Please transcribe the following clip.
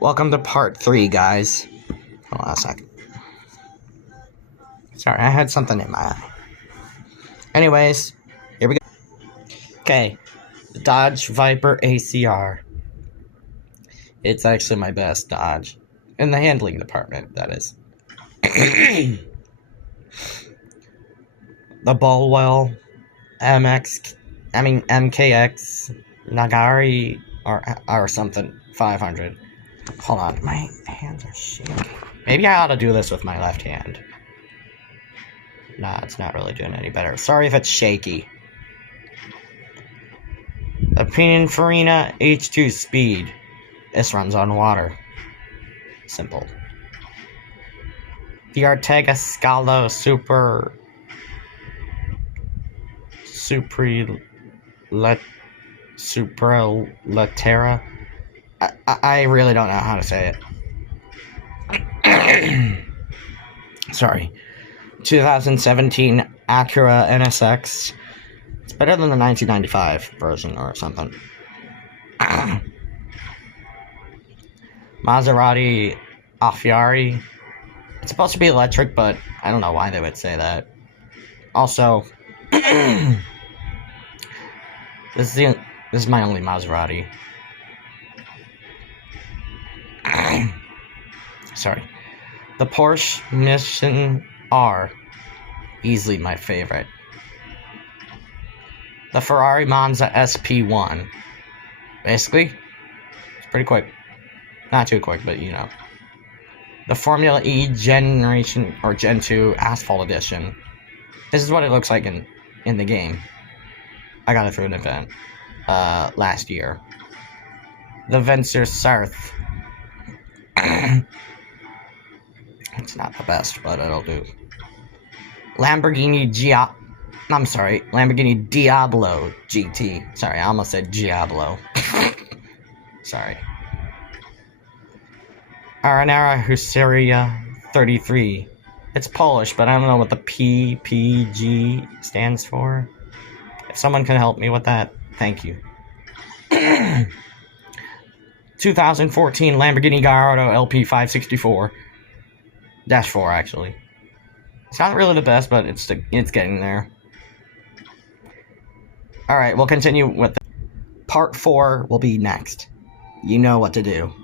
Welcome to part 3, guys. Hold on a second. Sorry, I had something in my eye. Anyways, here we go. Okay, the Dodge Viper ACR. It's actually my best Dodge. In the handling department, that is. The Bulwell MKX Nagari or something 500. Hold on, my hands are shaking. Maybe I ought to do this with my left hand. Nah, it's not really doing any better. Sorry if it's shaky. The Pininfarina H2 Speed. This runs on water. Simple. The Ortega Scalo Superlatera. I really don't know how to say it. Sorry. 2017 Acura NSX. It's better than the 1995 version or something. Maserati Affiari. It's supposed to be electric, but I don't know why they would say that. Also, this is my only Maserati. Sorry. The Porsche Mission R. Easily my favorite. The Ferrari Monza SP1. Basically, it's pretty quick. Not too quick, but you know. The Formula E Generation or Gen 2 Asphalt Edition. This is what it looks like in the game. I got it through an event last year. The Vencer Sarth. It's not the best, but it'll do. Lamborghini Diablo GT. Sorry, I almost said Diablo. Sorry. Aranara Huseria 33. It's Polish, but I don't know what the PPG stands for. If someone can help me with that, thank you. 2014 Lamborghini Gallardo LP 564. -4, actually. It's not really the best, but it's getting there. Alright, we'll continue with part 4 will be next. You know what to do.